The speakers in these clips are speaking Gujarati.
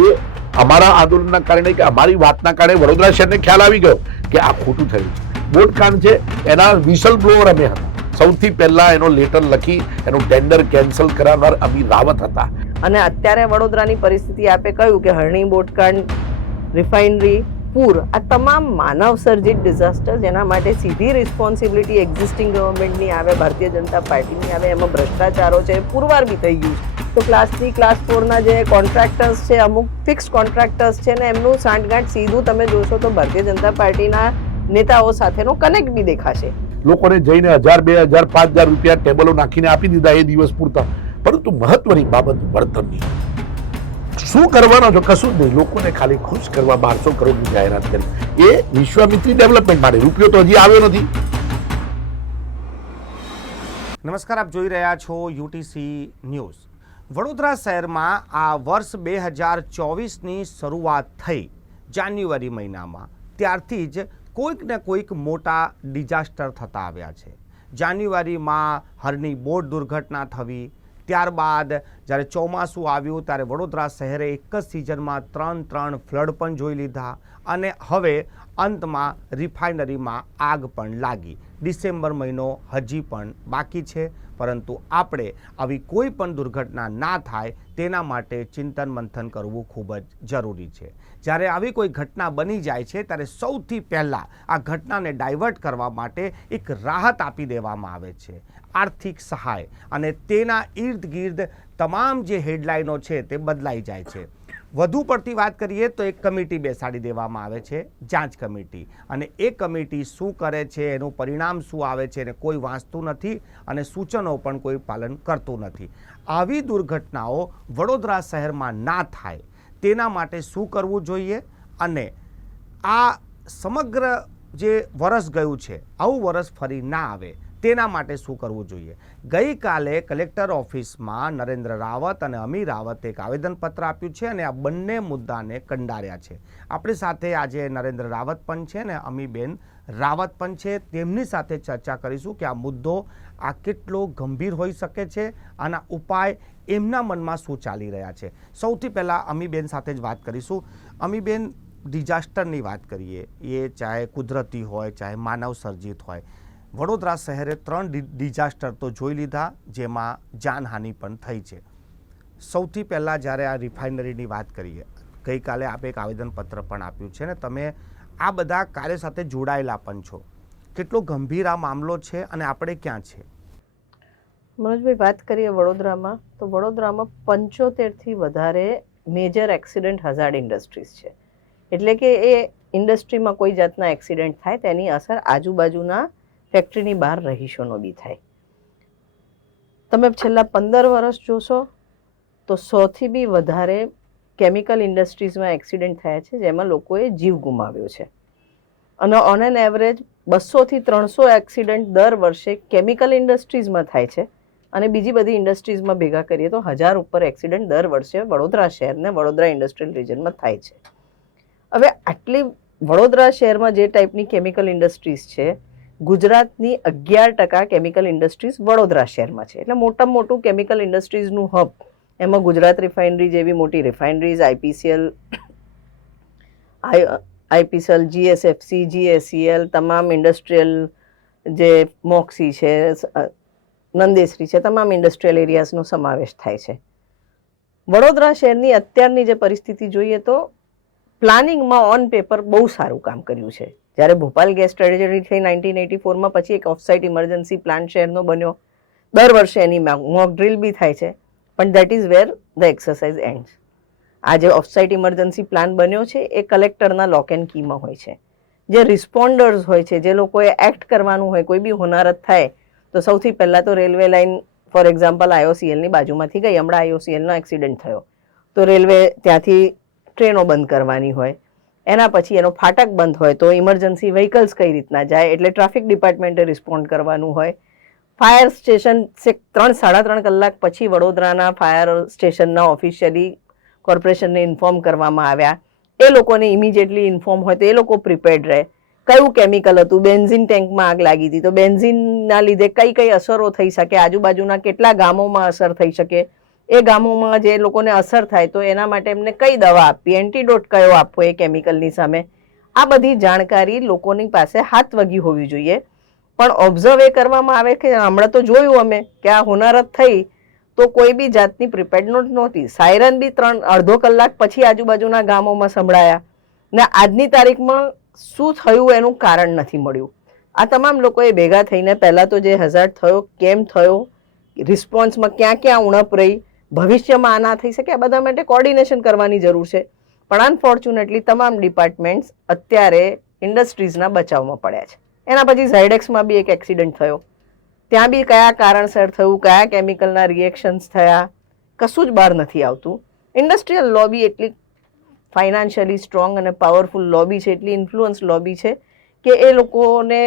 આજે અમારા આંદોલનના કારણે કે અમારી વાતના કારણે વડોદરા શહેરને ખ્યાલ આવી ગયો કે આ ખોટું થયું છે. બોટકાંડ છે એના વિસલ બ્લોઅર અમે હતા. સૌથી પહેલા એનો લેટર લખી એનું ટેન્ડર કેન્સલ કરાવનાર અમી રાવત હતા. અને અત્યારે વડોદરાની પરિસ્થિતિ આપે કહ્યું કે હરણી બોટકાંડ, રિફાઇનરી, પૂર, આ તમામ માનવ સર્જિત ડિઝાસ્ટર જેના માટે સીધી રિસ્પોન્સિબિલિટી એક્ઝિસ્ટિંગ ગવર્મેન્ટની આવે, ભારતીય જનતા પાર્ટીની આવે, એમાં ભ્રષ્ટાચારો છે, પુરવાર બી થઈ ગયું છે. તો ક્લાસ 3, ક્લાસ 4ના જે કોન્ટ્રાક્ટર્સ છે, અમુક ફિક્સ કોન્ટ્રાક્ટર્સ છે ને એમનું સાંઠગાંઠ સીધું તમે જોશો તો ભારતીય જનતા પાર્ટીના નેતાઓ સાથેનો કનેક્ટ બી દેખાશે. લોકોને જઈને 1000, 2000, 5000 રૂપિયા ટેબલો નાખીને આપી દીધા એ દિવસ પૂરતા. પરંતુ મહત્વની બાબત વળતરની શું કરવાનો છો? કશું જ નહીં. લોકોને ખાલી ખુશ કરવા 1200 કરોડની જાહેરાત કરી. એ વિશ્વામિત્રી ડેવલપમેન્ટ માટે રૂપિયો તો હજી આવ્યો નથી. નમસ્કાર, આપ જોઈ રહ્યા છો યુટીસી ન્યૂઝ. વડોદરા શહેરમાં આ વર્ષ 2024ની શરૂઆત થઈ જાન્યુઆરી મહિનામાં, ત્યારથી જ કોઈક ને કોઈક મોટા ડિઝાસ્ટર થતા આવ્યા છે. જાન્યુઆરીમાં હરની બોટ દુર્ઘટના થવી, ત્યારબાદ જ્યારે ચોમાસું આવ્યું ત્યારે વડોદરા શહેરે એક જ સિઝનમાં 3 ફ્લડ પણ જોઈ લીધા અને હવે અંતમાં રિફાઇનરીમાં આગ પણ લાગી. ડિસેમ્બર મહિનો હજી પણ બાકી છે, પરંતુ આપણે આવી કોઈ પણ દુર્ઘટના ના થાય તેના માટે ચિંતન મંથન કરવું ખૂબ જ જરૂરી છે. જ્યારે આવી કોઈ ઘટના બની જાય છે ત્યારે સૌથી પહેલાં આ ઘટનાને ડાયવર્ટ કરવા માટે એક રાહત આપી દેવામાં આવે છે, આર્થિક સહાય, અને તેના ઇર્દ ગિર્દ તમામ જે હેડલાઇનો છે તે બદલાઈ જાય છે. વધુ પડતી વાત કરીએ તો એક કમિટી બેસાડી દેવામાં આવે છે, જાંચ કમિટી, અને એ કમિટી શું કરે છે, એનું પરિણામ શું આવે છે એને કોઈ વાંચતું નથી અને સૂચનો પણ કોઈ પાલન કરતું નથી. આવી દુર્ઘટનાઓ વડોદરા શહેરમાં ના થાય તેના માટે શું કરવું જોઈએ અને આ સમગ્ર જે વરસ ગયું છે આવું વરસ ફરી ના આવે તેના માટે શું કરવું જોઈએ. ગઈકાલે કલેક્ટર ઓફિસમાં નરેન્દ્ર રાવત અને અમી રાવતે એક આવેદનપત્ર આપ્યું છે અને આ બંને મુદ્દાને કંડાર્યા છે. આપણી સાથે આજે નરેન્દ્ર રાવત પણ છે ને અમીબેન રાવત પણ છે. તેમની સાથે ચર્ચા કરીશું કે આ મુદ્દો આ કેટલો ગંભીર હોઈ શકે છે, આના ઉપાય એમના મનમાં શું ચાલી રહ્યા છે. સૌથી પહેલાં અમીબેન સાથે જ વાત કરીશું. અમીબેન, ડિઝાસ્ટરની વાત કરીએ, એ ચાહે કુદરતી હોય ચાહે માનવ સર્જિત હોય, વડોદરા શહેરે 3 ડિઝાસ્ટર તો જોઈ લીધા જેમાં જાનહાનિ પણ થઈ છે. સૌથી પહેલાં જ્યારે આ રિફાઇનરીની વાત કરીએ, ગઈકાલે આપે એક આવેદનપત્ર પણ આપ્યું છે ને તમે આ બધા કાર્ય સાથે જોડાયેલા પણ છો. કેટલો ગંભીર આ મામલો છે અને આપણે ક્યાં છે? મનોજભાઈ, વાત કરીએ વડોદરામાં તો વડોદરામાં 75થી વધારે મેજર એક્સિડન્ટ હઝાર્ડ ઇન્ડસ્ટ્રીઝ છે. એટલે કે એ ઇન્ડસ્ટ્રીમાં કોઈ જાતના એક્સિડન્ટ થાય તેની અસર આજુબાજુના ફેક્ટરીની બહાર રહીશોનો બી થાય. તમે છેલ્લા 15 વર્ષ જોશો તો 100થી બી વધારે કેમિકલ ઇન્ડસ્ટ્રીઝમાં એક્સિડન્ટ થયા છે જેમાં લોકોએ જીવ ગુમાવ્યો છે. અને ઓન એન એવરેજ 200થી 300 એક્સિડન્ટ દર વર્ષે કેમિકલ ઇન્ડસ્ટ્રીઝમાં થાય છે અને બીજી બધી ઇન્ડસ્ટ્રીઝમાં ભેગા કરીએ તો 1000 ઉપર એક્સિડન્ટ દર વર્ષે વડોદરા શહેરને વડોદરા ઇન્ડસ્ટ્રીયલ રિજનમાં થાય છે. હવે આટલી વડોદરા શહેરમાં જે ટાઈપની કેમિકલ ઇન્ડસ્ટ્રીઝ છે, ગુજરાતની 11% કેમિકલ ઇન્ડસ્ટ્રીઝ વડોદરા શહેરમાં છે. એટલે મોટામાં મોટું કેમિકલ ઇન્ડસ્ટ્રીઝનું હબ, એમાં ગુજરાત રિફાઇનરી જેવી મોટી રિફાઇનરીઝ, આઈપીસીએલ, જીએસએફસી, જીએસીએલ, તમામ ઇન્ડસ્ટ્રીયલ જે મોક્સી છે, નંદેશ્રી છે, તમામ ઇન્ડસ્ટ્રીયલ એરિયાઝનો સમાવેશ થાય છે. વડોદરા શહેરની અત્યારની જે પરિસ્થિતિ જોઈએ તો પ્લાનિંગમાં ઓન પેપર બહુ સારું કામ કર્યું છે. જ્યારે ભોપાલ ગેસ ટ્રેજેડી થઈ 1984માં પછી એક ઓફસાઇટ ઇમરજન્સી પ્લાન શહેરનો બન્યો. દર વર્ષે એની મોક ડ્રીલ બી થાય છે, પણ that is where the exercise ends. આ જે ઓફસાઇટ ઇમરજન્સી પ્લાન બન્યો છે એ કલેક્ટરના લોક એન્ડ કીમાં હોય છે. જે રિસ્પોન્ડર્સ હોય છે, જે લોકોએ એક્ટ કરવાનું હોય, કોઈ બી હોનારત થાય તો સૌથી પહેલાં તો રેલવે લાઇન ફોર એક્ઝામ્પલ આઈઓસીએલની બાજુમાંથી ગઈ, હમણાં આઈઓસીએલનો એક્સિડન્ટ થયો તો રેલવે ત્યાંથી ટ્રેનો બંધ કરવાની હોય, એના પછી એનો ફાટક બંધ હોય તો ઇમરજન્સી વ્હીકલ્સ કઈ રીતના જાય, એટલે ટ્રાફિક ડિપાર્ટમેન્ટે રિસ્પોન્ડ કરવાનું હોય. ફાયર સ્ટેશન 3-3.5 કલાક પછી વડોદરાના ફાયર સ્ટેશનના ઓફિશિયલી કોર્પોરેશનને ઇન્ફોર્મ કરવામાં આવ્યા. એ લોકોને ઇમિડિયેટલી ઇન્ફોર્મ હોય તો એ લોકો પ્રિપેર્ડ રહે. કયું કેમિકલ હતું, બેન્ઝિન ટેન્કમાં આગ લાગી હતી તો બેન્ઝિનના લીધે કઈ કઈ અસરો થઈ શકે, આજુબાજુના કેટલા ગામોમાં અસર થઈ શકે, એ ગામોમાં જે લોકોને અસર થાય તો એના માટે એમને કઈ દવા આપવી, એન્ટીડોટ કયો આપવો એ કેમિકલની સામે, આ બધી જાણકારી લોકોની પાસે હાથ વગી હોવી જોઈએ. પણ ઓબ્ઝર્વ એ કરવામાં આવે કે હમણાં તો જોયું અમે કે આ હોનારત થઈ તો કોઈ બી જાતની પ્રિપેર્ડનેસ નહોતી. સાયરન બી અડધો કલાક પછી આજુબાજુના ગામોમાં સંભળાયા ને આજની તારીખમાં શું થયું એનું કારણ નથી મળ્યું. આ તમામ લોકોએ ભેગા થઈને પહેલા તો જે હઝાર્ડ થયો, કેમ થયો, રિસ્પોન્સમાં ક્યાં ક્યાં ઉણપ રહી, ભવિષ્યમાં આ ના થઈ શકે, આ બધા માટે કોર્ડિનેશન કરવાની જરૂર છે. પણ અનફોર્ચ્યુનેટલી તમામ ડિપાર્ટમેન્ટ્સ અત્યારે ઇન્ડસ્ટ્રીઝના બચાવમાં પડ્યા છે. એના પછી ઝાયડેક્સમાં બી એક એક્સિડન્ટ થયો, ત્યાં બી કયા કારણસર થયું, કયા કેમિકલના રિએક્શન્સ થયા, કશું જ બહાર નથી આવતું. ઇન્ડસ્ટ્રીયલ લોબી એટલી ફાઇનાન્શિયલી સ્ટ્રોંગ અને પાવરફુલ લોબી છે, એટલી ઇન્ફ્લુઅન્સ લોબી છે કે એ લોકોને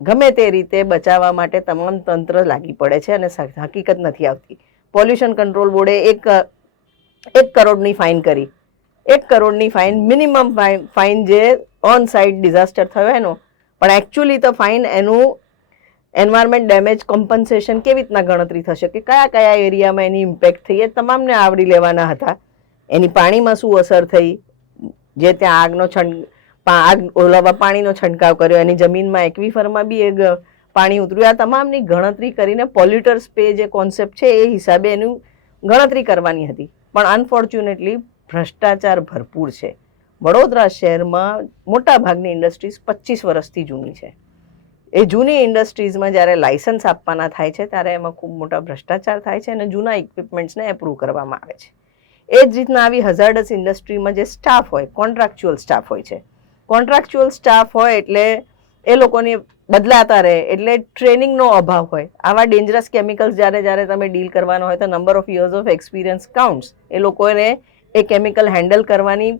ગમે તે રીતે બચાવવા માટે તમામ તંત્ર લાગી પડે છે અને હકીકત નથી આવતી. પોલ્યુશન કંટ્રોલ બોર્ડે એક કરોડની ફાઇન કરી, 1 કરોડની ફાઇન મિનિમમ ફાઇન જે ઓન સાઇટ ડિઝાસ્ટર થયો એનો, પણ એકચ્યુઅલી તો ફાઇન એનું એન્વાયરમેન્ટ ડેમેજ કોમ્પન્સેશન કેવી રીતના ગણતરી થશે કે કયા કયા એરિયામાં એની ઇમ્પેક્ટ થઈ એ તમામને આવરી લેવાના હતા. એની પાણીમાં શું અસર થઈ, જે ત્યાં આગ ઓલાવા પાણીનો છંટકાવ કર્યો, એની જમીનમાં એક્વિફરમાં બી એક પાણી ઉતર્યું, આ તમામની ગણતરી કરીને પોલ્યુટર્સ પે જે કોન્સેપ્ટ છે એ હિસાબે એનું ગણતરી કરવાની હતી. પણ અનફોર્ચ્યુનેટલી ભ્રષ્ટાચાર ભરપૂર છે. વડોદરા શહેરમાં મોટા ભાગની ઇન્ડસ્ટ્રીઝ 25 વર્ષથી જૂની છે. એ જૂની ઇન્ડસ્ટ્રીઝમાં જ્યારે લાયસન્સ આપવાના થાય છે ત્યારે એમાં ખૂબ મોટા ભ્રષ્ટાચાર થાય છે અને જૂના ઇક્વિપમેન્ટ્સને એપ્રૂવ કરવામાં આવે છે. એ જ રીતના આવી હઝાર્ડસ ઇન્ડસ્ટ્રીમાં જે સ્ટાફ હોય, કોન્ટ્રાક્ચ્યુઅલ સ્ટાફ હોય છે. કોન્ટ્રાક્ચ્યુઅલ સ્ટાફ હોય એટલે એ લોકોની બદલાતા રહે, એટલે ટ્રેનિંગનો અભાવ હોય. આવા ડેન્જરસ કેમિકલ્સ જ્યારે તમે ડીલ કરવાના હોય તો number of years of experience counts. એ લોકોને એ કેમિકલ હેન્ડલ કરવાની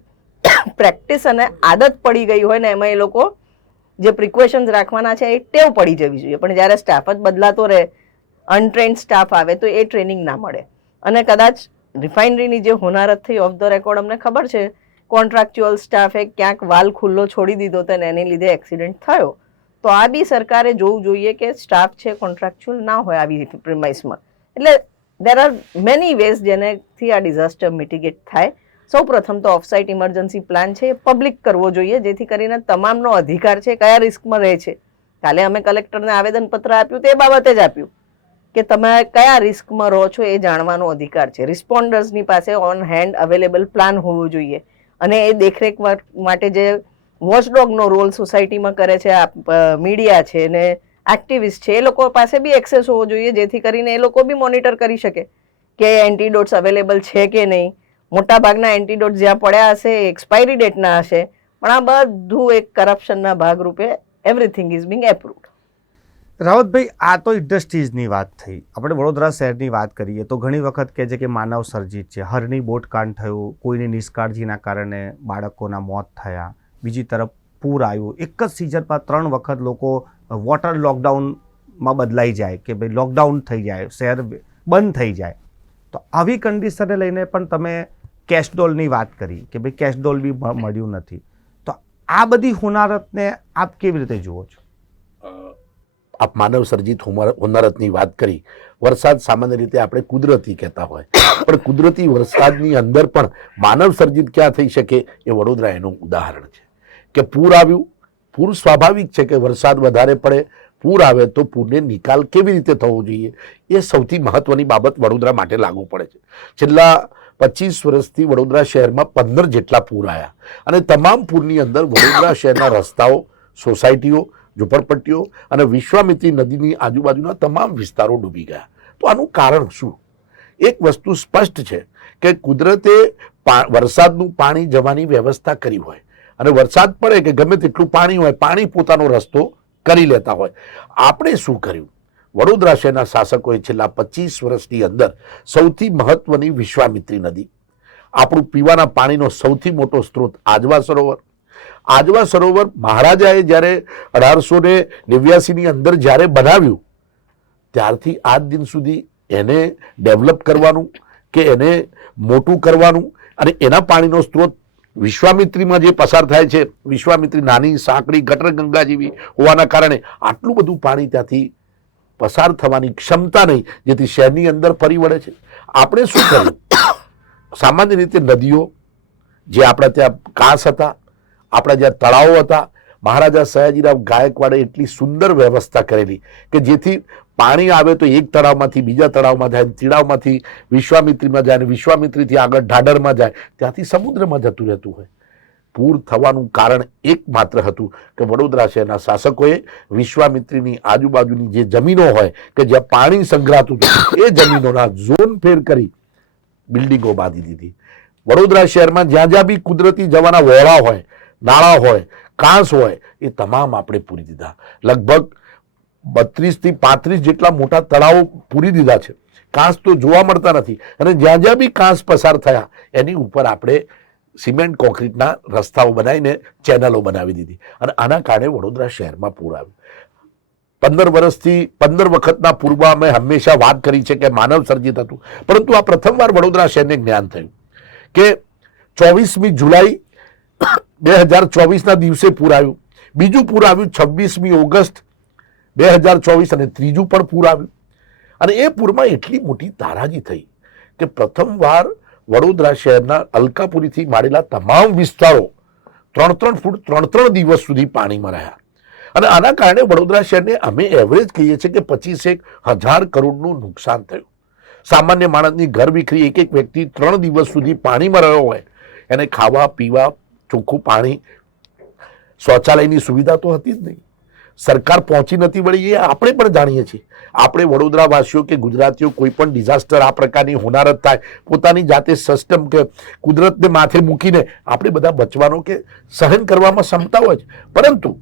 પ્રેક્ટિસ અને આદત પડી ગઈ હોય ને એમાં એ લોકો જે પ્રિકોશન્સ રાખવાના છે એ ટેવ પડી જવી જોઈએ. પણ જ્યારે સ્ટાફ જ બદલાતો રહે, અનટ્રેન્ડ સ્ટાફ આવે તો એ ટ્રેનિંગ ના મળે. અને કદાચ રિફાઇનરીની જે હોનારત થઈ ઓફ ધ રેકોર્ડ અમને ખબર છે, કોન્ટ્રાક્ચ્યુઅલ સ્ટાફે ક્યાંક વાલ ખુલ્લો છોડી દીધો તો એને લીધે એક્સિડન્ટ થયો. તો આ બી સરકારે જોવું જોઈએ કે સ્ટાફ છે કોન્ટ્રાક્ચ્યુઅલ ના હોય આવી પ્રિમાઇસમાં. એટલે દેર આર મેની વેઝ જેનેથી આ ડિઝાસ્ટર મિટિગેટ થાય. સૌ પ્રથમ તો ઓફસાઇટ ઇમરજન્સી પ્લાન છે એ પબ્લિક કરવો જોઈએ, જેથી કરીને તમામનો અધિકાર છે કયા રિસ્કમાં રહે છે. કાલે અમે કલેક્ટરને આવેદનપત્ર આપ્યું તો એ બાબતે જ આપ્યું કે તમે કયા રિસ્કમાં રહો છો એ જાણવાનો અધિકાર છે. રિસ્પોન્ડર્સની પાસે ઓન હેન્ડ અવેલેબલ પ્લાન હોવો જોઈએ અને એ દેખરેખ માટે જે વોચડોગનો રોલ સોસાયટીમાં કરે છે, મીડિયા છે ને એક્ટિવિસ્ટ છે, એ લોકો પાસે બી એક્સેસ હોવો જોઈએ, જેથી કરીને એ લોકો બી મોનિટર કરી શકે કે એન્ટીડોટ્સ અવેલેબલ છે કે નહીં. મોટા ભાગના એન્ટીડોટ જ્યાં પડ્યા હશે એ એક્સપાયરી ડેટના હશે, પણ આ બધું એક કરપ્શનના ભાગરૂપે everything is Bing approved. Rawatbhai, આ તો ઇન્ડસ્ટ્રીઝની વાત થઈ. આપણે વડોદરા શહેરની વાત કરીએ તો ઘણી વખત કહે છે કે માનવ સર્જિત છે. હરની બોટકાંડ થયું, કોઈની નિષ્કાળજીના કારણે બાળકોના મોત થયા, બીજી તરફ પૂર આવ્યું. એક જ સિઝનમાં 3 વખત લોકો વોટર લોકડાઉનમાં બદલાઈ જાય કે ભાઈ લોકડાઉન થઈ જાય, શહેર બંધ થઈ જાય. તો આવી કન્ડિશનને લઈને પણ તમે કેશડોલની વાત કરી કે ભાઈ કેશડોલ બી મળ્યું નથી. તો આ બધી હોનારતને આપ કેવી રીતે જુઓ છો? આપ માનવ સર્જિત હોનારતની વાત કરી. વરસાદ સામાન્ય રીતે આપણે કુદરતી કહેતા હોય, પણ કુદરતી વરસાદની અંદર પણ માનવ સર્જિત ક્યાં થઈ શકે એ વડોદરા એનું ઉદાહરણ છે. કે પૂર આવ્યું, પૂર સ્વાભાવિક છે કે વરસાદ વધારે પડે, પૂર આવે તો પૂરને નિકાલ કેવી રીતે થવો જોઈએ એ સૌથી મહત્વની બાબત વડોદરા માટે લાગુ પડે છે. છેલ્લા 25 વર્ષથી વડોદરા શહેરમાં 15 જેટલા પૂર આવ્યા અને તમામ પૂરની અંદર વડોદરા શહેરના રસ્તાઓ, સોસાયટીઓ, ઝૂંપડપટ્ટીઓ અને વિશ્વામિત્રી નદીની આજુબાજુના તમામ વિસ્તારો ડૂબી ગયા. તો આનું કારણ શું? એક વસ્તુ સ્પષ્ટ છે કે કુદરતે વરસાદનું પાણી જવાની વ્યવસ્થા કરી હોય અને વરસાદ પડે કે ગમે તેટલું પાણી હોય, પાણી પોતાનો રસ્તો કરી લેતા હોય. આપણે શું કર્યું? વડોદરા શહેરના શાસકોએ છેલ્લા 25 વર્ષની અંદર સૌથી મહત્વની વિશ્વામિત્રી નદી, આપણું પીવાના પાણીનો સૌથી મોટો સ્ત્રોત આજવા સરોવર. આજવા સરોવર મહારાજાએ જ્યારે 1889ની અંદર જ્યારે બનાવ્યું ત્યારથી આજ દિન સુધી એને ડેવલપ કરવાનું કે એને મોટું કરવાનું અને એના પાણીનો સ્ત્રોત વિશ્વામિત્રીમાં જે પસાર થાય છે, વિશ્વામિત્રી નાની સાંકડી ગટરગંગા જેવી હોવાના કારણે આટલું બધું પાણી ત્યાંથી પસાર થવાની ક્ષમતા નહીં, જેથી શહેરની અંદર ફરી વળે છે. આપણે શું કર્યું? સામાન્ય રીતે નદીઓ, જે આપણા ત્યાં કાંસ હતા, આપણા જ્યાં તળાવો હતા, મહારાજા સયાજીરાવ ગાયકવાડે એટલી સુંદર વ્યવસ્થા કરેલી કે જેથી પાણી આવે તો એક તળાવમાંથી બીજા તળાવમાં જાય, તળાવમાંથી વિશ્વામિત્રીમાં જાય, અને વિશ્વામિત્રીથી આગળ ઢાઢરમાં જાય, ત્યાંથી સમુદ્રમાં જતું રહેતું હોય. પૂર થવાનું કારણ એકમાત્ર હતું કે વડોદરા શહેરના શાસકોએ વિશ્વામિત્રીની આજુબાજુની જે જમીનો હોય કે જ્યાં પાણી સંગ્રહાતું હતું એ જમીનોના ઝોન ફેર કરી બિલ્ડિંગો બાંધી દીધી. વડોદરા શહેરમાં જ્યાં જ્યાં બી કુદરતી જવાના વોળા હોય, નાળા હોય, કાંસ હોય, એ તમામ આપણે પૂરી દીધા. લગભગ 32 થી 35 જેટલા મોટા તળાવો પૂરી દીધા છે. કાંસ તો જોવા મળતા નથી, અને જ્યાં જ્યાં બી કાંસ પસાર થયા એની ઉપર આપણે સિમેન્ટ કોન્ક્રીટના રસ્તાઓ બનાવીને ચેનલો બનાવી દીધી, અને આના કારણે વડોદરા શહેરમાં પૂર આવ્યું. 15 વખતના પૂરમાં અમે હંમેશા વાત કરી છે કે માનવ સર્જિત હતું, પરંતુ આ પ્રથમવાર વડોદરા શહેરને જ્ઞાન થયું કે 24મી જુલાઈ 2024ના દિવસે પૂર આવ્યું, બીજું પૂર આવ્યું 26મી ઓગસ્ટ 2024, અને ત્રીજું પણ પૂર આવ્યું. અને એ પૂરમાં એટલી મોટી તારાજી થઈ કે પ્રથમવાર વડોદરા શહેરના અલકાપુરીથી માંડેલા તમામ વિસ્તારો 3-3 ફૂટ 3-3 દિવસ સુધી પાણીમાં રહ્યા. અને આના કારણે વડોદરા શહેરને અમે એવરેજ કહીએ છીએ કે 25,000 કરોડનું નુકસાન થયું. સામાન્ય માણસની ઘર વિખરી, એક વ્યક્તિ 3 દિવસ સુધી પાણીમાં રહ્યો હોય, એને ખાવા પીવા, ચોખ્ખું પાણી, શૌચાલયની સુવિધા તો હતી જ નહીં. સરકાર પહોંચી નથી વળી, એ આપણે પણ જાણીએ છીએ. આપણે વડોદરાવાસીઓ કે ગુજરાતીઓ કોઈ પણ ડિઝાસ્ટર આ પ્રકારની હોનારત થાય, પોતાની જાતે સિસ્ટમ કે કુદરતને માથે મૂકીને આપણે બધા બચવાનો કે સહન કરવામાં ક્ષમતા હોય છે, પરંતુ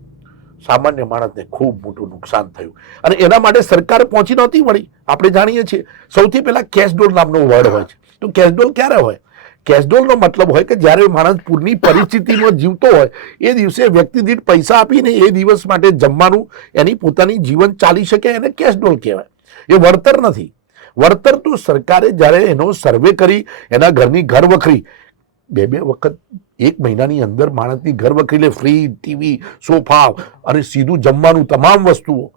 સામાન્ય માણસને ખૂબ મોટું નુકસાન થયું, અને એના માટે સરકાર પહોંચી નહોતી વળી. આપણે જાણીએ છીએ સૌથી પહેલા કેશડોલ નામનો વર્ડ હોય છે. તો કેશડોલ ક્યારે હોય? કેશડોલનો મતલબ હોય કે જ્યારે માણસ પૂરની પરિસ્થિતિમાં જીવતો હોય એ દિવસે વ્યક્તિ દીઠ પૈસા આપીને એ દિવસ માટે જમવાનું, એની પોતાની જીવન ચાલી શકે, એને કેશડોલ કહેવાય. એ વળતર નથી. વળતર તો સરકારે જ્યારે એનો સર્વે કરી એના ઘરની ઘર વખરી 2-2 વખત એક મહિનાની અંદર માણસની ઘર વખરી લે, ફ્રીજ, ટીવી, સોફા અને સીધું જમવાનું, તમામ વસ્તુઓ,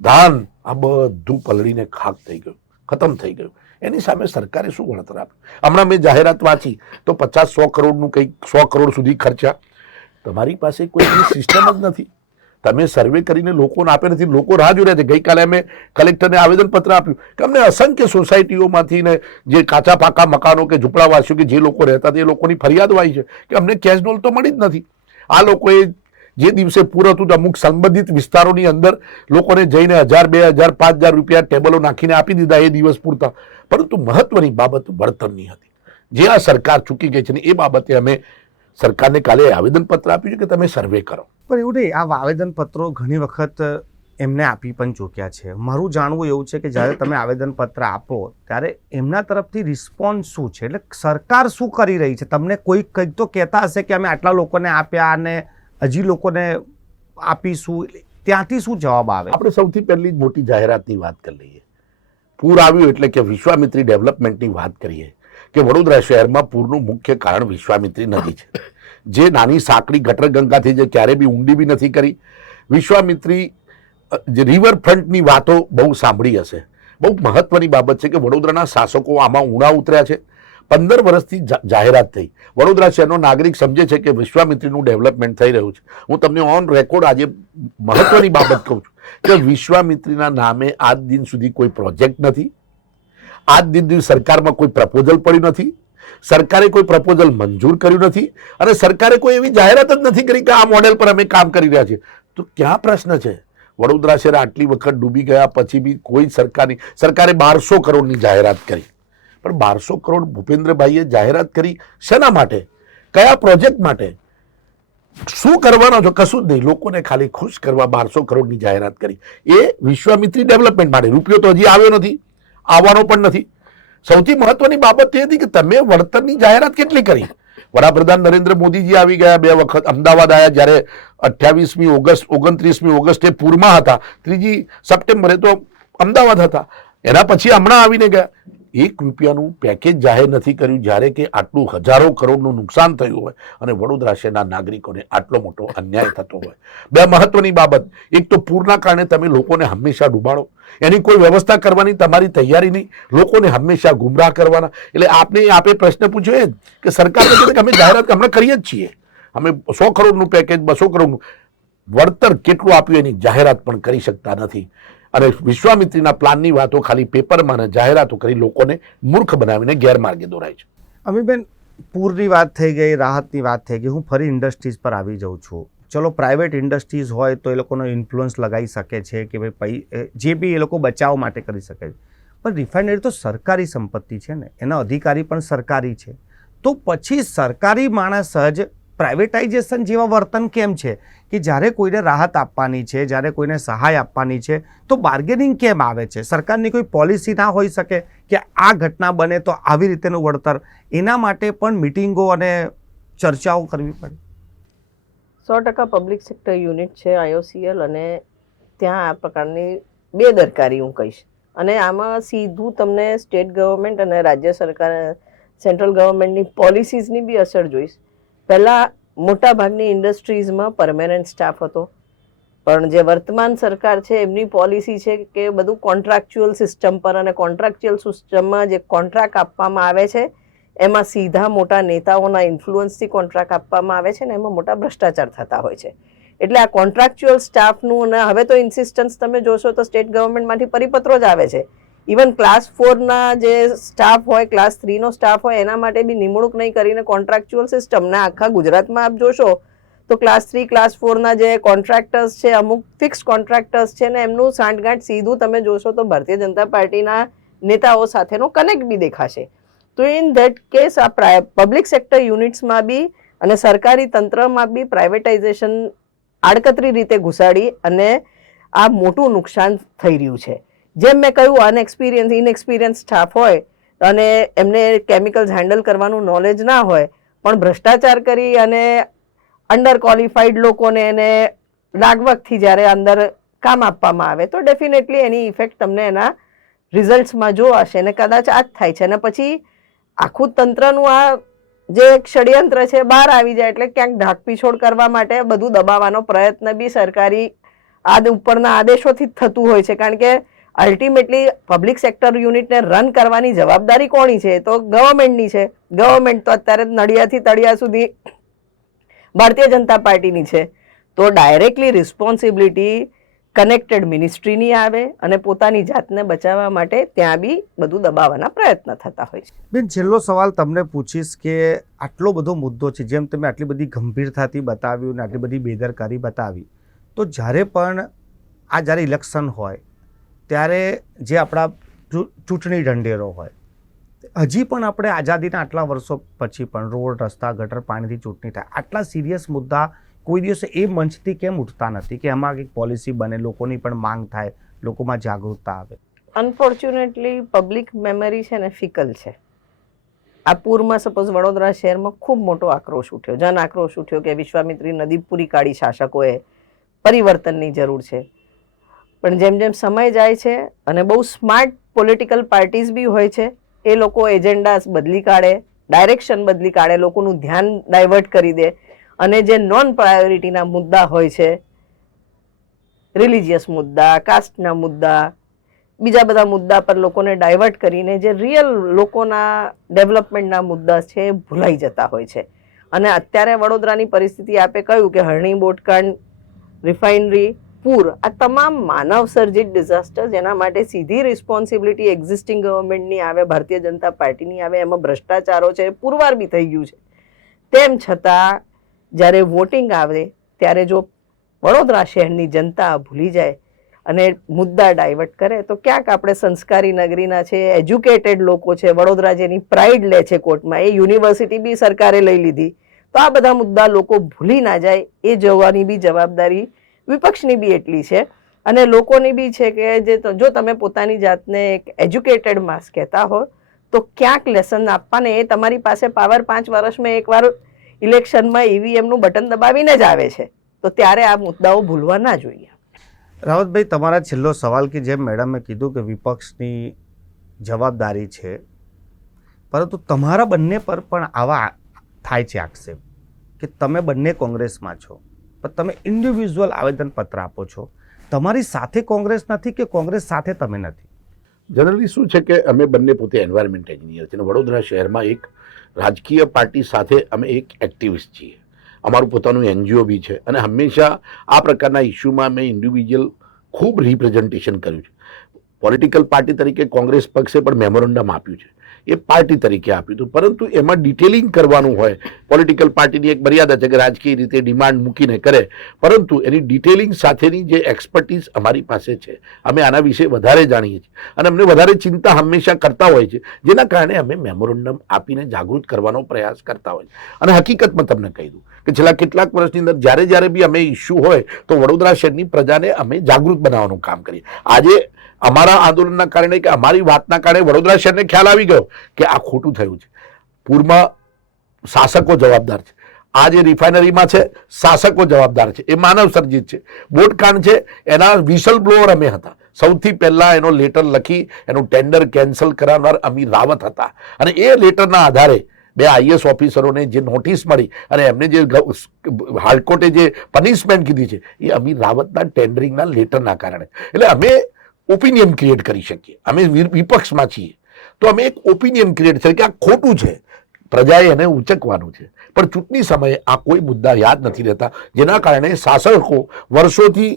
ધાન, આ બધું પલળીને ખાક થઈ ગયું, ખતમ થઈ ગયું. એની સામે સરકારે શું વળતર આપ્યું? હમણાં મેં જાહેરાત વાંચી તો 50-100 કરોડનું કંઈક 100 કરોડ સુધી ખર્ચા. તમારી પાસે કોઈ સિસ્ટમ જ નથી. તમે સર્વે કરીને લોકોને આપે નથી. લોકો રાહ જોઈ રહ્યા છે. ગઈકાલે અમે કલેક્ટરને આવેદનપત્ર આપ્યું કે અમને અસંખ્ય સોસાયટીઓમાંથી ને જે કાચા પાકા મકાનો કે ઝૂંપડાવાસીઓ કે જે લોકો રહેતા હતા એ લોકોની ફરિયાદ આવી છે કે અમને કેશડોલ તો મળી જ નથી. આ લોકોએ જે દિવસે પૂર હતું તો અમુક સંબંધિત વિસ્તારોની અંદર લોકોને જઈને 1,000, 2,000, 5,000 રૂપિયા ટેબલો નાખીને આપી દીધા એ દિવસ પૂરતા, પરંતુ મહત્વની બાબત વળતરની હતી, જે આ સરકાર ચૂકી ગઈ છે. ને એ બાબતે અમે સરકારને કાલે આવેદનપત્ર આપ્યું છે કે તમે સર્વે કરો. પણ એવું નહીં, આ આવેદનપત્રો ઘણી વખત એમને આપી પણ ચૂક્યા છે. મારું જાણવું એવું છે કે જ્યારે તમે આવેદનપત્ર આપો ત્યારે એમના તરફથી રિસ્પોન્સ શું છે? એટલે સરકાર શું કરી રહી છે? તમને કોઈ કંઈક તો કહેતા હશે કે અમે આટલા લોકોને આપ્યા અને હજી લોકોને આપીશું, ત્યાંથી શું જવાબ આવે? આપણે સૌથી પહેલી જ મોટી જાહેરાતની વાત કરી લઈએ. પૂર આવ્યું એટલે કે વિશ્વામિત્રી ડેવલપમેન્ટની વાત કરીએ કે વડોદરા શહેરમાં પૂરનું મુખ્ય કારણ વિશ્વામિત્રી નદી છે, જે નાની સાંકડી ગટર ગંગાથી જે ક્યારે બી ઊંડી બી નથી કરી. વિશ્વામિત્રી જે રિવરફ્રન્ટની વાતો બહુ સાંભળી હશે. બહુ મહત્વની બાબત છે કે વડોદરાના શાસકો આમાં ઊંડા ઉતર્યા છે. 15 વર્ષથી જાહેરાત થઈ. વડોદરા શહેરનો નાગરિક સમજે છે કે વિશ્વામિત્રીનું ડેવલપમેન્ટ થઈ રહ્યું છે. હું તમને ઓન રેકોર્ડ આજે મહત્વની બાબત કહું છું કે વિશ્વામિત્રીના નામે આજ દિન સુધી કોઈ પ્રોજેક્ટ નથી. આજ દિન સુધી સરકારમાં કોઈ પ્રપોઝલ પડ્યું નથી. સરકારે કોઈ પ્રપોઝલ મંજૂર કર્યું નથી, અને સરકારે કોઈ એવી જાહેરાત જ નથી કરી કે આ મોડેલ પર અમે કામ કરી રહ્યા છીએ. તો ક્યાં પ્રશ્ન છે? વડોદરા શહેર આટલી વખત ડૂબી ગયા પછી બી કોઈ સરકારે 1200 કરોડની જાહેરાત કરી, પણ 1200 કરોડ ભૂપેન્દ્રભાઈએ જાહેરાત કરી શેના માટે? કયા પ્રોજેક્ટ માટે? શું કરવાનો છો? કશું જ નહીં. લોકોને ખાલી ખુશ કરવા 1200 કરોડની જાહેરાત કરી. એ વિશ્વામિત્રી ડેવલપમેન્ટ માટે. રૂપિયો તો હજી આવ્યો નથી, આવવાનો પણ નથી. સૌથી મહત્વની બાબત એ હતી કે તમે વળતરની જાહેરાત કેટલી કરી? વડાપ્રધાન નરેન્દ્ર મોદીજી આવી ગયા 2 વખત, અમદાવાદ આવ્યા જ્યારે 28મી ઓગસ્ટ 29મી ઓગસ્ટે પૂરમાં હતા, 3જી સપ્ટેમ્બરે તો અમદાવાદ હતા. એના પછી હમણાં આવીને ગયા. એક રૂપિયાનું પેકેજ જાહેર નથી કર્યું, જ્યારે કે આટલું હજારો કરોડનું નુકસાન થયું હોય અને વડોદરા શહેરના નાગરિકોને આટલો મોટો અન્યાય થતો હોય. બે મહત્વની બાબત, એક તો પૂરના કારણે તમે લોકોને હંમેશા ડૂબાડો, એની કોઈ વ્યવસ્થા કરવાની તમારી તૈયારી નહીં, લોકોને હંમેશા ગુમરાહ કરવાના. એટલે આપે પ્રશ્ન પૂછ્યો એ કે સરકાર કે અમે જાહેરાત હમણાં કરીએ જ છીએ, અમે 100 કરોડનું પેકેજ 200 કરોડનું વળતર કેટલું આપ્યું એની જાહેરાત પણ કરી શકતા નથી. અને વિશ્વામિત્રીના પ્લાનની વાતો ખાલી પેપરમાં જાહેરાતો કરી લોકોને મૂર્ખ બનાવીને ગેરમાર્ગે દોરાય છે. અમીબેન, પૂરની વાત થઈ ગઈ, રાહતની વાત થઈ ગઈ, હું ફરી ઇન્ડસ્ટ્રીઝ પર આવી જાઉં છું. ચલો, પ્રાઇવેટ ઇન્ડસ્ટ્રીઝ હોય તો એ લોકોનો ઇન્ફ્લુઅન્સ લગાવી શકે છે કે ભાઈ જે બી એ લોકો બચાવ માટે કરી શકે છે, પણ રિફાઇનરી તો સરકારી સંપત્તિ છે ને, એના અધિકારી પણ સરકારી છે. તો પછી સરકારી માણસ જ પ્રાઇવેટાઇઝેશન જેવા વર્તન કેમ છે કે જ્યારે કોઈને રાહત આપવાની છે, જ્યારે કોઈને સહાય આપવાની છે તો બાર્ગેનિંગ કેમ આવે છે? સરકારની કોઈ પોલિસી ના હોઈ શકે કે આ ઘટના બને તો આવી રીતેનું વળતર? એના માટે પણ મિટિંગો અને ચર્ચાઓ કરવી પડે. 100% પબ્લિક સેક્ટર યુનિટ છે IOCL, અને ત્યાં આ પ્રકારની બેદરકારી હું કહીશ. અને આમાં સીધું તમને સ્ટેટ ગવર્મેન્ટ અને રાજ્ય સરકાર, સેન્ટ્રલ ગવર્મેન્ટની પોલિસીઝની બી અસર જોઈશ. પહેલાં મોટાભાગની ઇન્ડસ્ટ્રીઝમાં પરમેનન્ટ સ્ટાફ હતો, પણ જે વર્તમાન સરકાર છે એમની પોલિસી છે કે બધું કોન્ટ્રાક્ચ્યુઅલ સિસ્ટમ પર, અને કોન્ટ્રાક્ચ્યુઅલ સિસ્ટમમાં જે કોન્ટ્રાક્ટ આપવામાં આવે છે એમાં સીધા મોટા નેતાઓના ઇન્ફ્લુઅન્સથી કોન્ટ્રાક્ટ આપવામાં આવે છે ને એમાં મોટા ભ્રષ્ટાચાર થતા હોય છે. એટલે આ કોન્ટ્રાક્ચ્યુઅલ સ્ટાફનું, અને હવે તો ઇન્સિસ્ટન્સ તમે જોશો તો સ્ટેટ ગવર્મેન્ટમાંથી પરિપત્રો જ આવે છે. ઇવન ક્લાસ 4ના જે સ્ટાફ હોય, ક્લાસ 3નો સ્ટાફ હોય, એના માટે બી નિમણૂક નહીં કરીને કોન્ટ્રાક્ચ્યુઅલ સિસ્ટમના આખા ગુજરાતમાં આપ જોશો તો ક્લાસ 3, ક્લાસ 4ના જે કોન્ટ્રાક્ટર્સ છે, અમુક ફિક્સ કોન્ટ્રાક્ટર્સ છે ને એમનું સાંઠગાંઠ સીધું તમે જોશો તો ભારતીય જનતા પાર્ટીના નેતાઓ સાથેનો કનેક્ટ બી દેખાશે. તો ઇન ધેટ કેસ આ પબ્લિક સેક્ટર યુનિટ્સમાં બી અને સરકારી તંત્રમાં બી પ્રાઇવેટાઇઝેશન આડકતરી રીતે ઘુસાડી અને આ મોટું નુકસાન થઈ રહ્યું છે. જેમ મેં કહ્યું, ઇનએક્સપિરિયન્સ સ્ટાફ હોય અને એમને કેમિકલ્સ હેન્ડલ કરવાનું નોલેજ ના હોય, પણ ભ્રષ્ટાચાર કરી અને અંડર ક્વોલિફાઈડ લોકોને એને લાગવગથી જ્યારે અંદર કામ આપવામાં આવે તો ડેફિનેટલી એની ઇફેક્ટ તમને એના રિઝલ્ટ્સમાં જોવાશે. અને કદાચ આ જ થાય છે. અને પછી આખું તંત્રનું આ જે એક ષડયંત્ર છે બહાર આવી જાય એટલે ક્યાંક ઢાંકપીછોડ કરવા માટે બધું દબાવવાનો પ્રયત્ન બી સરકારી ઉપરના આદેશોથી જ થતું હોય છે. કારણ કે અલ્ટિમેટલી પબ્લિક સેક્ટર યુનિટને રન કરવાની જવાબદારી કોની છે? તો ગવર્મેન્ટની છે. ગવર્મેન્ટ તો અત્યારે નડિયાથી તળિયા સુધી ભારતીય જનતા પાર્ટીની છે. તો ડાયરેક્ટલી રિસ્પોન્સિબિલિટી કનેક્ટેડ મિનિસ્ટ્રીની આવે અને પોતાની જાતને બચાવવા માટે ત્યાં બી બધું દબાવવાના પ્રયત્ન થતા હોય છે. બેન, છેલ્લો સવાલ તમને પૂછીશ કે આટલો બધો મુદ્દો છે, જેમ તમે આટલી બધી ગંભીરતાથી બતાવ્યું ને આટલી બધી બેદરકારી બતાવી, તો જ્યારે પણ જ્યારે ઇલેક્શન હોય ત્યારે જે આપણા ચૂંટણી ઢંઢેરો હોય, હજી પણ આપણે આઝાદીના આટલા વર્ષો પછી પણ રોડ, રસ્તા, ગટર, પાણીથી ચૂંટણી થાય, આટલા સિરિયસ મુદ્દા કોઈ દિવસે એ મંચથી કેમ ઉઠતા નથી કે એમાં કંઈક પોલિસી બને, લોકોની પણ માંગ થાય, લોકોમાં જાગૃતતા આવે? અનફોર્ચ્યુનેટલી પબ્લિક મેમરી છે ને ફિકલ છે. આ પૂરમાં સપોઝ વડોદરા શહેરમાં ખૂબ મોટો આક્રોશ ઉઠ્યો, જન આક્રોશ ઉઠ્યો કે વિશ્વામિત્રી નદી પૂરી કાઢી શાસકોએ, પરિવર્તનની જરૂર છે. પણ જેમ જેમ સમય જાય છે અને બહુ સ્માર્ટ પોલિટિકલ પાર્ટીઝ બી હોય છે, એ લોકો એજન્ડાસ બદલી કાઢે, ડાયરેક્શન બદલી કાઢે, લોકોનું ધ્યાન ડાયવર્ટ કરી દે, અને જે નોન પ્રાયોરિટીના મુદ્દા હોય છે, રિલિજિયસ મુદ્દા, કાસ્ટના મુદ્દા, બીજા બધા મુદ્દા પર લોકોને ડાયવર્ટ કરીને જે રિયલ લોકોના ડેવલપમેન્ટના મુદ્દા છે એ ભૂલાઈ જતા હોય છે. અને અત્યારે વડોદરાની પરિસ્થિતિ આપે કહ્યું કે હરણી બોટકાંડ, રિફાઇનરી, પૂર, આ તમામ માનવ સર્જિત ડિઝાસ્ટર જેના માટે સીધી રિસ્પોન્સિબિલિટી એક્ઝિસ્ટિંગ ગવર્મેન્ટની આવે, ભારતીય જનતા પાર્ટીની આવે, એમાં ભ્રષ્ટાચારો છે, પુરવાર બી થઈ ગયું છે. તેમ છતાં જ્યારે વોટિંગ આવે ત્યારે જો વડોદરા શહેરની જનતા ભૂલી જાય અને મુદ્દા ડાયવર્ટ કરે તો ક્યાંક આપણે સંસ્કારી નગરીના છે, એજ્યુકેટેડ લોકો છે, વડોદરા જેની પ્રાઇડ લે છે કોર્ટમાં, એ યુનિવર્સિટી બી સરકારે લઈ લીધી, તો આ બધા મુદ્દા લોકો ભૂલી ના જાય એ જોવાની બી જવાબદારી વિપક્ષની બી એટલી છે. અને લોકોની બી છે કે જો તમે પોતાની જાતને એક એજ્યુકેટેડ માસ કહેતા હો તો ક્યાંક લેસન આપવાને, એ તમારી પાસે પાવર 5 વર્ષમાં એકવાર ઇલેક્શનમાં ઈવીએમનું બટન દબાવીને જ આવે છે, તો ત્યારે આ મુદ્દાઓ ભૂલવા ના જોઈએ. રાવતભાઈ, તમારા છેલ્લો સવાલ કે જેમ મેડમે કીધું કે વિપક્ષની જવાબદારી છે, પરંતુ તમારા બંને પર પણ આવા થાય છે આક્ષેપ કે તમે બંને કોંગ્રેસમાં છો, પણ તમે ઇન્ડિવિજ્યુઅલ આવેદનપત્ર આપો છો. તમારી સાથે કોંગ્રેસ નથી કે કોંગ્રેસ સાથે તમે નથી? જનરલી શું છે કે અમે બંને પોતે એન્વાયરમેન્ટ એન્જિનિયર છે અને વડોદરા શહેરમાં એક રાજકીય પાર્ટી સાથે અમે એક એક્ટિવિસ્ટ છીએ. અમારું પોતાનું NGO બી છે અને હંમેશા આ પ્રકારના ઇસ્યુમાં મેં ઇન્ડિવિજ્યુઅલ ખૂબ રિપ્રેઝન્ટેશન કર્યું છે. પોલિટિકલ પાર્ટી તરીકે કોંગ્રેસ પક્ષે પણ મેમોરેન્ડમ આપ્યું છે, એ પાર્ટી તરીકે આપ્યું હતું, પરંતુ એમાં ડિટેલિંગ કરવાનું હોય. પોલિટિકલ પાર્ટીની એક મર્યાદા છે કે રાજકીય રીતે ડિમાન્ડ મૂકીને કરે, પરંતુ એની ડિટેલિંગ સાથેની જે એક્સપર્ટીઝ અમારી પાસે છે, અમે આના વિશે વધારે જાણીએ છીએ અને અમને વધારે ચિંતા હંમેશા કરતા હોય છે, જેના કારણે અમે મેમોરેન્ડમ આપીને જાગૃત કરવાનો પ્રયાસ કરતા હોય છે. અને હકીકતમાં તમને કહી દઉં કે છેલ્લા કેટલાક વર્ષની અંદર જ્યારે બી અમે ઇસ્યુ હોય તો વડોદરા શહેરની પ્રજાને અમે જાગૃત બનાવવાનું કામ કરીએ. આજે અમારા આંદોલનના કારણે કે અમારી વાતના કારણે વડોદરા શહેરને ખ્યાલ આવી ગયો કે આ ખોટું થયું છે. પૂરમાં શાસકો જવાબદાર છે, આ જે રિફાઇનરીમાં છે શાસકો જવાબદાર છે, એ માનવ સર્જિત છે. બોટકાંડ છે એના વિસલ બ્લોઅર અમે હતા. સૌથી પહેલા એનો લેટર લખી એનું ટેન્ડર કેન્સલ કરાવનાર અમીર રાવત હતા અને એ લેટરના આધારે 2 IAS ઓફિસરોને જે નોટિસ મળી અને એમને જે હાઈકોર્ટે જે પનિશમેન્ટ કીધી છે એ અમીર રાવતના ટેન્ડરિંગના લેટરના કારણે. એટલે અમે ઓપિનિયન ક્રિએટ કરી શકીએ. અમે વિપક્ષમાં છીએ તો અમે એક ઓપિનિયન ક્રિએટ કરીએ કે આ ખોટું છે, પ્રજાએ એને ઉચકવાનું છે, પણ ચૂંટણી સમયે આ કોઈ મુદ્દા યાદ નથી રહેતા, જેના કારણે શાસકો વર્ષોથી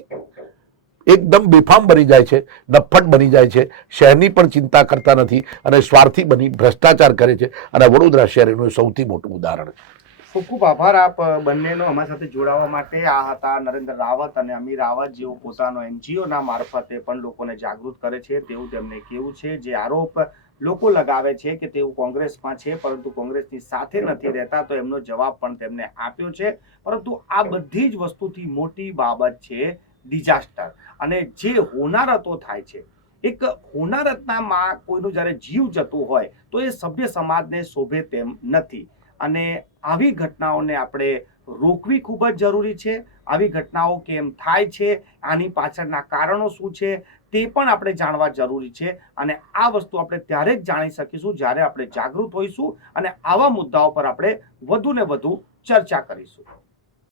એકદમ બેફામ બની જાય છે, નફ્ફટ બની જાય છે, શહેરની પણ ચિંતા કરતા નથી અને સ્વાર્થી બની ભ્રષ્ટાચાર કરે છે. અને વડોદરા શહેર એનું સૌથી મોટું ઉદાહરણ છે. ખૂબ ખૂબ આભાર આપ બંનેનો અમારી સાથે જોડાવા માટે. આ હતા નરેન્દ્ર રાવત અને અમીર રાવત, જેઓ પોતાનો NGO ના મારફતે પણ લોકોને જાગૃત કરે છે તેવું તેમને કહેવું છે. જે આરોપ લોકો લગાવે છે કે તેઓ કોંગ્રેસમાં છે પરંતુ કોંગ્રેસની સાથે નથી રહેતા, તો એમનો જવાબ પણ તેમને આપ્યો છે. પરંતુ આ બધી જ વસ્તુથી મોટી બાબત છે ડિઝાસ્ટર. અને જે હોનારતો થાય છે, એક હોનારતનામાં કોઈનું જ્યારે જીવ જતું હોય તો એ સભ્ય સમાજને શોભે તેમ નથી. અને આવી ઘટનાઓને આપણે રોકવી ખૂબ જ જરૂરી છે. આવી ઘટનાઓ કેમ થાય છે, આની પાછળના કારણો શું છે તે પણ આપણે જાણવા જરૂરી છે. અને આ વસ્તુ આપણે ત્યારે જ જાણી શકીશું જ્યારે આપણે જાગૃત હોઈશું અને આવા મુદ્દાઓ પર આપણે વધુ ને વધુ ચર્ચા કરીશું.